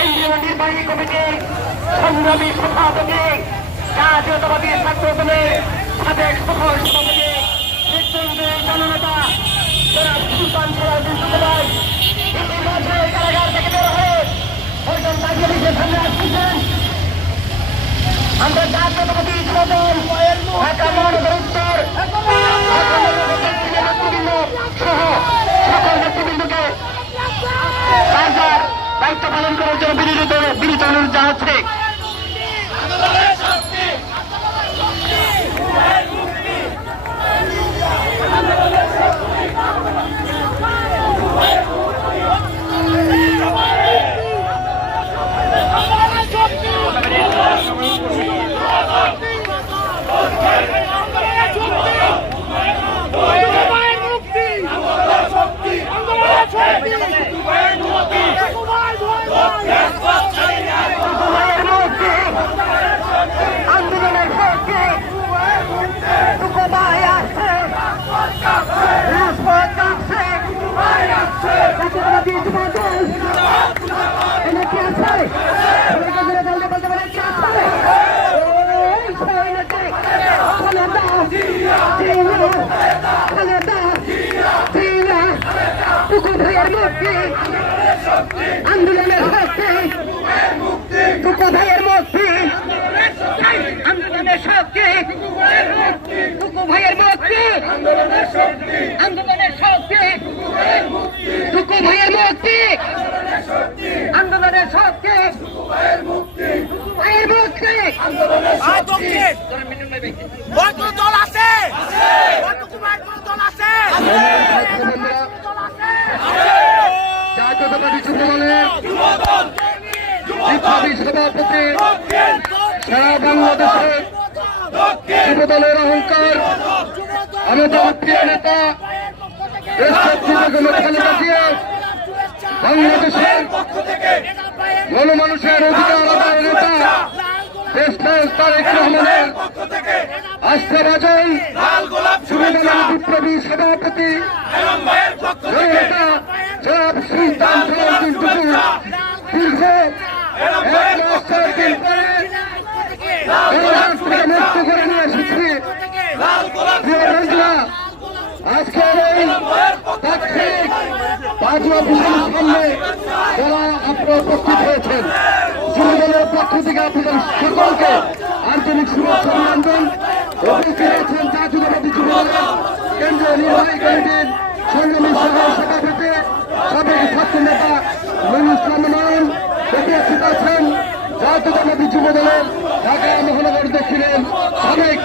কেন্দ্রীয় নির্বাহী কমিটির সংগ্রামী সভাপতি, জাতীয়তাবাদী ছাত্র দলের সাবেক সফল সভাপতি, মৃত্যুঞ্জয় জননেতা জনাব সুলতান সিরাজুল সুলতান ইতিমধ্যে কারাগার থেকে বের হয়ে পল্টন কার্যালয়ের সামনে আসছেন। আমরা জাতীয়তাবাদী যুবদল ঢাকা মহানগর উত্তর নেতৃবৃন্দ সহ সকল নেতৃবৃন্দকে দায়িত্ব পালন করার জন্য বিনীত অনুরোধ জানাচ্ছে। আন্দোলনের শক্তি, টুকু ভাইয়ের মুক্তি, আন্দোলনের শক্তি, টুকু ভাইয়ের মুক্তি, আন্দোলনের শক্তি, টুকু ভাইয়ের মুক্তি, আন্দোলনের শক্তি, ভাইয়ের মুক্তি, দল আছে, দল আছে। জাতীয়তাবাদী যুবদলের বিপ্লবী সভাপতি, সারা বাংলাদেশে যুবদলের অহংকার, আমাদের প্রিয় নেতা খালেদা জিয়া, বাংলাদেশের গণমানুষের অধিকার আদায়ের নেতা দেশনায়ক তারেক রহমানের আস্থাভাজন যুবদলের বিপ্লবী সভাপতি নেতা জনাব সুলতান সিরাজুল টুকু দীর্ঘ 1 মাস 4 দিন পরে মুক্ত করে নিয়ে এসেছি। প্রিয় বন্ধুরা, আজকের এই তাৎক্ষণিক পাঁচ অফিসের সামনে যারা আপনারা উপস্থিত হয়েছেন, যুবদলের পক্ষ থেকে আপনাদের সকলকে আন্তরিক শুভেচ্ছা অভিনন্দন। উপস্থিত হয়েছেন জাতীয়তাবাদী যুবদলের কেন্দ্রীয় নির্বাহী কমিটির সংগ্রামী সভাপতি, সাবেক ছাত্র নেতা মনির ইসলাম নয়ন, উপস্থিত আছেন জাতীয়তাবাদী যুবদলের ঢাকা মহানগর দক্ষিণের সাবেক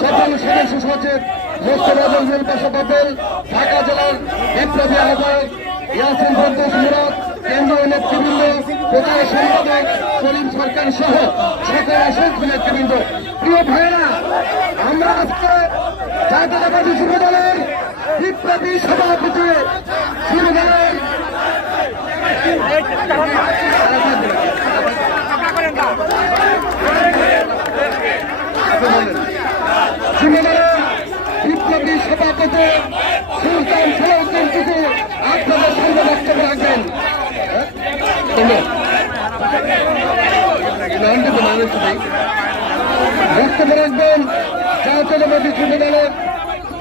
সফল সদস্য সচিব মোস্তফা জলিল পাশা পাপেল, ঢাকা জেলার বিপ্লবী আহ্বায়ক ইয়াসিন ফেরদৌস মুরাদ, কেন্দ্রীয় নেতৃবৃন্দ, প্রচার সম্পাদক সলিম সরকার সহ সকল অসংখ্য নেতৃবৃন্দ। প্রিয় ভাইয়েরা, আমরা আজকে জাতীয়তাবাদী যুবদলের বিপ্লবী সভাপতি, যুবদলের বিপ্লবী সভাপতি সুলতান সিরাজুল টুকু আপনাদের সঙ্গে বক্তব্য রাখবেন। বক্তব্য রাখবেন জাতীয়তাবাদী যুবদলের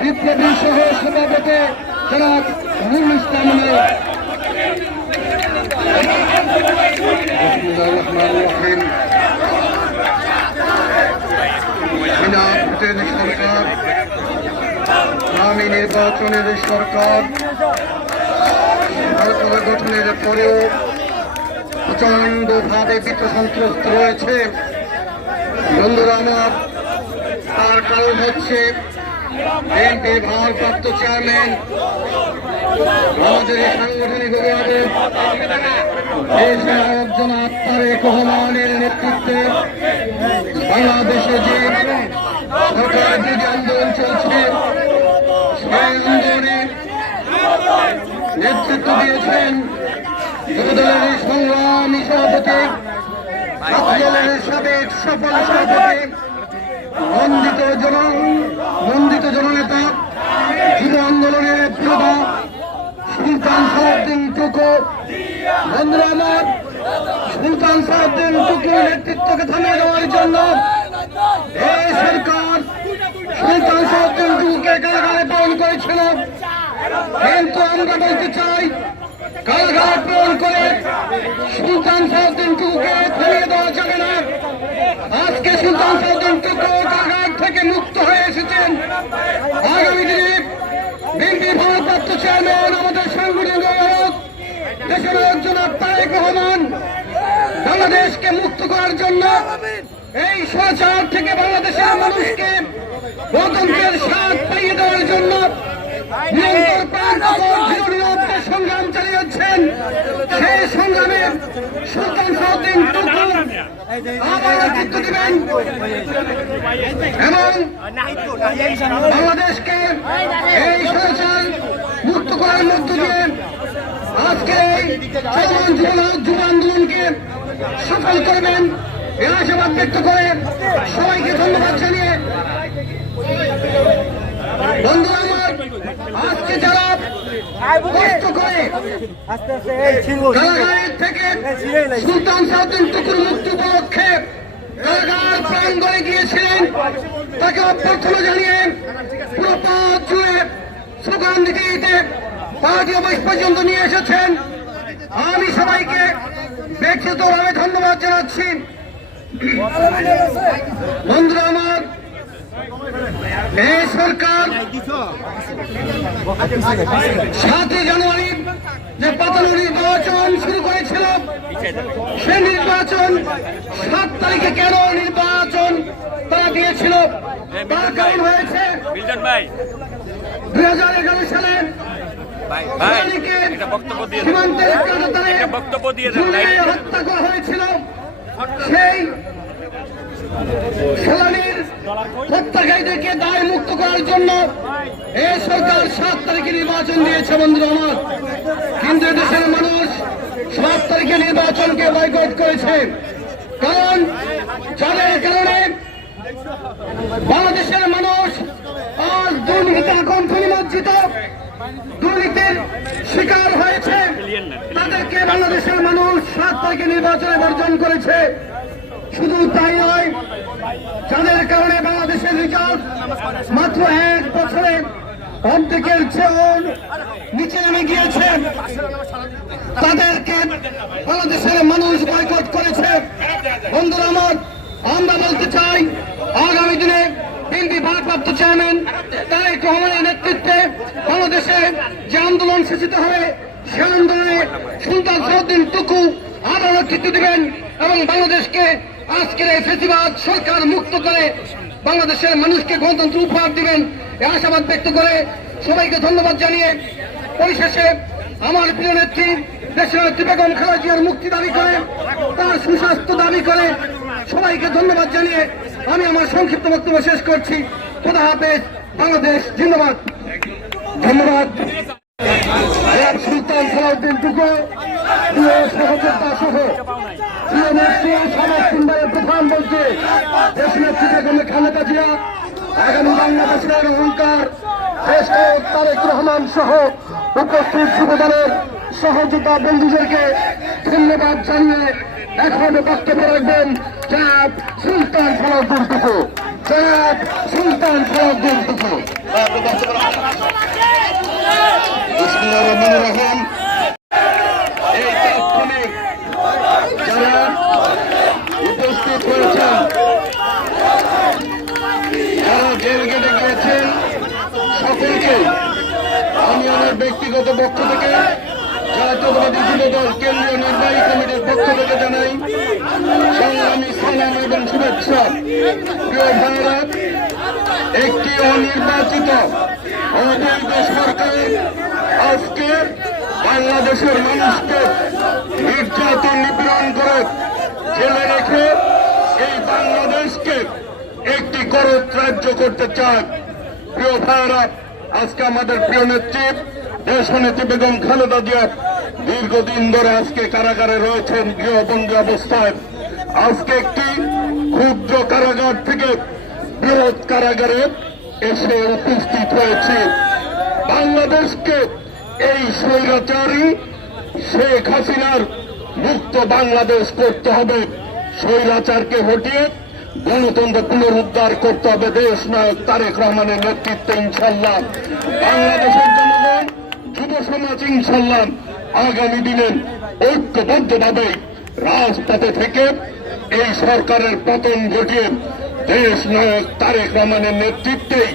বিপ্লবী সহ সভাপতি জনাব মনির ইসলাম নয়ন। সরকার, আগামী নির্বাচনের সরকার সরকার গঠনের পরেও প্রচন্ডভাবে বিত্তসন্ত্রস্ত রয়েছে। বন্ধুরা আমার, তার কারণ হচ্ছে বিএনপির ভারপ্রাপ্ত চেয়ারম্যান আমাদের সাংগঠনিক অভিভাবক জনাব তারেক রহমানের নেতৃত্বে বাংলাদেশে যে সরকার বিরোধী আন্দোলন চলছে, সেই আন্দোলনে নেতৃত্ব দিয়েছেন যুবদলের সংগ্রামী সভাপতি, ছাত্রদলের সাবেক সফল সভাপতি, মন্দিত জননেতা, যুব আন্দোলনের প্রধান সুলতান সিরাজুল টুকু। বন্ধুরা আমার, সুলতান সালাউদ্দিন টুকুর নেতৃত্বকে থামিয়ে দেওয়ার জন্য এই সরকার সুলতান সালাউদ্দিন টুকুকে কারাগারে প্রেরণ করেছিল। কিন্তু আমরা বলতে চাই, কারাগারে প্রেরণ করে সুলতান সালাউদ্দিন টুকুকে থামিয়ে দেওয়া যাবে না। আজকে সুলতান সালাউদ্দিন টুকু কারাগার থেকে মুক্ত হয়ে এসেছেন। আগামী দিনে বিএনপি ভারপ্রাপ্ত চেয়ারম্যান, আমাদের সাংগঠনিক নায়ক দেশের জনাব তারেক রহমান বাংলাদেশকে মুক্ত করার জন্য, এই স্বৈরাচার থেকে বাংলাদেশের মানুষকে গণতন্ত্রের স্বাদ পাইয়ে দেওয়ার জন্য নিরন্তর প্রাণপণ সংগ্রাম চালিয়ে যাচ্ছেন। সেই সংগ্রামে সুলতান সালাউদ্দিন টুকু আবার নেতৃত্ব দিবেন এবং বাংলাদেশকে এই স্বৈরাচার মুক্ত করার মধ্য দিয়ে আজকে এই যুব আন্দোলনকে সফল করবেন এই আশাবাদ ব্যক্ত করে সবাইকে ধন্যবাদ জানিয়ে, বন্ধুরা আমার, আজকে যারা কষ্ট করে কারাগারের থেকে সুলতান সালাউদ্দিন টুকুর মুক্তি উপলক্ষে কারাগার প্রাঙ্গণে গিয়েছিলেন, তাকে অভ্যর্থনা জানিয়ে পুরো পথ জুড়ে স্লোগান দিতে দিতে পার্টি অফিস পর্যন্ত নিয়ে এসেছেন। আমি সবাইকে ব্যক্তিগতভাবে ধন্যবাদ জানাচ্ছি। বন্ধুরা আমার, এই সরকার 7 জানুয়ারি যে পাতানো নির্বাচন শুরু করেছিল, সে নির্বাচন 7 তারিখে কেন নির্বাচন তারা দিয়েছিল, তার কারণ হয়েছে 2011 সালে সীমান্তের হত্যা করা হয়েছিল। সেই সেনানীর হত্যাকারীদেরকে দায় মুক্ত করার জন্য এই সরকার 7 তারিখে নির্বাচন দিয়েছে। বন্ধুরা আমার, কিন্তু দেশের মানুষ 7 তারিখে নির্বাচনকে বয়কট করেছে। কারণ যাদের কারণে বাংলাদেশের মানুষ আজ দুর্নীতিতে আকণ্ঠ নিমজ্জিত, দুর্নীতির শিকার হয়েছে, তাদেরকে বাংলাদেশের মানুষ 7 তারিখে নির্বাচনে বর্জন করেছে। শুধু তাই নয়, যাদের কারণে বাংলাদেশের রিজার্ভ মাত্র 1 বছরে অর্ধেকের চেয়েও নিচে নেমে গিয়েছে, তাদেরকে বাংলাদেশের মানুষ বয়কট করেছে। বন্ধুরা আমার, আমরা বলতে চাই, আগামী দিনে বিএনপি ভারপ্রাপ্ত চেয়ারম্যান তারেক রহমানের নেতৃত্বে বাংলাদেশে যে আন্দোলন সূচিত হবে, সে আন্দোলনে সুলতান সালাউদ্দিন টুকু আবার নেতৃত্ব দিবেন এবং বাংলাদেশকে আজকের এই ফ্যাসিবাদ সরকার মুক্ত করে বাংলাদেশের মানুষকে গণতন্ত্র উপহার দিবেন এই আশাবাদ ব্যক্ত করে সবাইকে ধন্যবাদ জানিয়ে, পরিশেষে আমার প্রিয় নেত্রী দেশের নেত্রী বেগম খালেদা জিয়ার মুক্তি দাবি করে, তার সুস্বাস্থ্য দাবি করে সবাইকে ধন্যবাদ জানিয়ে আমি আমার সংক্ষিপ্ত বক্তব্য শেষ করছি। খোদা হাফেজ, বাংলাদেশ জিন্দাবাদ। ধন্যবাদ। সুলতান সালাউদ্দিন টুকু প্রিয় সহযোদ্ধা সহ প্রিয় নেত্রী সমাজ সুন্দরের প্রধানমন্ত্রী দেশনেত্রী বেগম খালেদা জিয়া, আগামী বাংলাদেশের অহংকার শ্রেষ্ঠ তারেক রহমান সহ উপস্থিত যুবদলের সহযোদ্ধা বন্ধুদেরকে ধন্যবাদ জানিয়ে এখন বক্তব্য রাখবেন জনাব সুলতান সালাউদ্দিন টুকু। জনাব সুলতান সালাউদ্দিন টুকু। এই তাৎক্ষণিক যারা উপস্থিত হয়েছেন, যারা জেল গেটে গিয়েছেন, সকলকে আমি আমার ব্যক্তিগত পক্ষ থেকে জাতীয়তাবাদী যুবদল কেন্দ্রীয় নির্বাহী কমিটির পক্ষ থেকে জানাই সংগ্রামী সালাম এবং শুভেচ্ছা। প্রিয় ভারত, একটি অনির্বাচিত অবৈধ সরকার আজকে বাংলাদেশের মানুষকে নির্যাতন নিপীড়ন করে জেলে রেখে এই বাংলাদেশকে একটি করত রাজ্য করতে চায়। প্রিয় ভাইরা, আজকে আমাদের প্রিয় নেত্রী দেশনেত্রী বেগম খালেদা জিয়া দীর্ঘদিন ধরে আজকে কারাগারে রয়েছেন গৃহবন্দী অবস্থায়। আজকে একটি ক্ষুদ্র কারাগার থেকে বৃহৎ কারাগারে এসে উপস্থিত হয়েছে। বাংলাদেশকে এই স্বৈরাচারী শেখ হাসিনার মুক্ত বাংলাদেশ করতে হবে, স্বৈরাচারকে হটিয়ে গণতন্ত্র পুনরুদ্ধার করতে হবে দেশ নায়ক তারেক রহমানের নেতৃত্বে ইনশাল্লাহ। বাংলাদেশের জনগণ, যুব সমাজ ইনশাল্লাহ আগামী দিনে ঐক্যবদ্ধভাবে রাজপথে থেকে এই সরকারের পতন ঘটিয়ে দেশ নায়ক তারেক রহমানের নেতৃত্বেই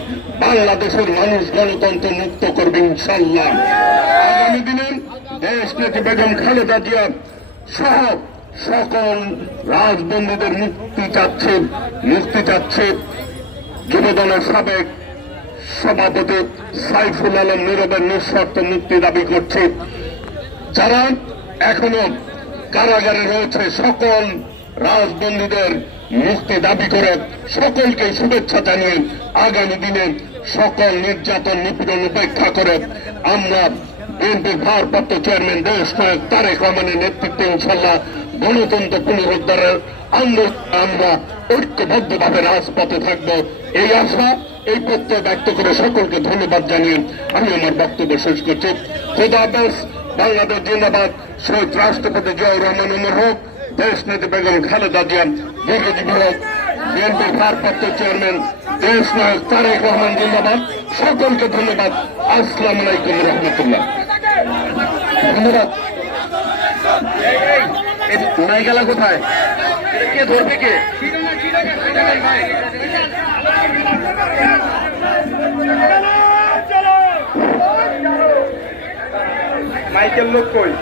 বাংলাদেশের মানুষ গণতন্ত্র মুক্ত করবে ইনশাল্লাহ। আগামী দিনে দেশ নেত্রী বেগম খালেদা জিয়া সহ সকল রাজবন্দীদের মুক্তি চাচ্ছে যুবদলের সাবেক সভাপতি সাইফুল আলম নীরবের নিঃশর্ত মুক্তি দাবি করছে। যারা এখনো কারাগারে রয়েছে সকল রাজবন্দীদের মুক্তি দাবি করে সকলকে শুভেচ্ছা জানিয়ে আগামী দিনে সকল নির্যাতন নিপীড়ন উপেক্ষা করে আমরা বিএনপির ভারপ্রাপ্ত চেয়ারম্যান দেশ নায়ক তারেক রহমানের নেতৃত্বে ইনশাল্লাহ গণতন্ত্র পুনরুদ্ধারের আন্দোলন আমরা ঐক্যবদ্ধভাবে রাজপথে থাকবো এই আশা এই প্রত্যয় ব্যক্ত করে সকলকে ধন্যবাদ জানিয়ে আমি আমার বক্তব্য শেষ করছি। খোদা হাফেজ। বাংলাদেশ জিন্দাবাদ। শহীদ রাষ্ট্রপতি জিয়াউর রহমান উমর হোক। দেশ নেত্রী বেগম খালেদা জিয়া দীর্ঘজীবী হোক। বিএনপির ভারপ্রাপ্ত চেয়ারম্যান দেশ নায়ক তারেক রহমান জিন্দাবাদ। সকলকে ধন্যবাদ। আসসালামু আলাইকুম রহমতুল্লাহ। ধন্যবাদ। নাই গেলা কোথায়? কে ধরবে কে? মাইকেল লোক কই?